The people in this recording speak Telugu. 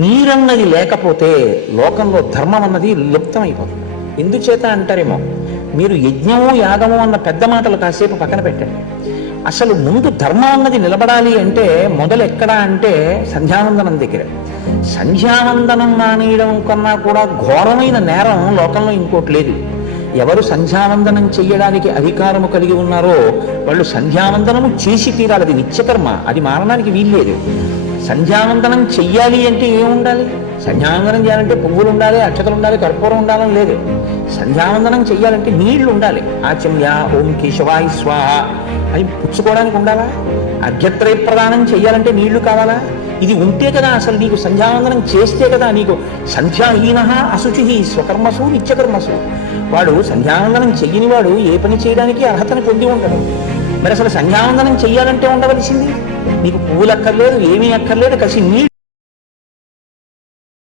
నీరన్నది లేకపోతే లోకంలో ధర్మం అన్నది లుప్తమైపోతుంది. ఎందుచేత అంటారేమో, మీరు యజ్ఞము యాగము అన్న పెద్ద మాటలు కాసేపు పక్కన పెట్టండి. అసలు ముందు ధర్మం అన్నది నిలబడాలి అంటే మొదలు ఎక్కడా అంటే సంధ్యావందనం దగ్గర. సంధ్యావందనం మానేయడం కన్నా కూడా ఘోరమైన నేరం లోకంలో ఇంకోటి లేదు. ఎవరు సంధ్యావందనం చెయ్యడానికి అధికారము కలిగి ఉన్నారో వాళ్ళు సంధ్యావందనము చేసి తీరాలి. అది నిత్యకర్మ, అది మారడానికి వీల్లేదు. సంధ్యావందనం చెయ్యాలి అంటే ఏముండాలి? సంధ్యావందనం చేయాలంటే పువ్వులు ఉండాలి, అక్షతలు ఉండాలి, కర్పూరం ఉండాలని లేదు. సంధ్యావందనం చెయ్యాలంటే నీళ్లు ఉండాలి. ఆచమ్య ఓం కేశవాయ స్వాహ అని పుచ్చుకోవడానికి ఉండాలా? అర్ఘ్యత్రయ ప్రదానం చెయ్యాలంటే నీళ్లు కావాలా? ఇది ఉంటే కదా అసలు నీకు సంధ్యావందనం చేస్తే కదా నీకు సంధ్యాహీన అశుచి స్వకర్మసు నిత్యకర్మసు. వాడు సంధ్యావందనం చెయ్యని వాడు ఏ పని చేయడానికి అర్హతను పొంది ఉండడు. మరి అసలు సంధ్యావందనం చెయ్యాలంటే ఉండవలసింది నీకు పువ్వులు అక్కర్లేదు, ఏమీ అక్కర్లేదు, కసి నీళ్ళు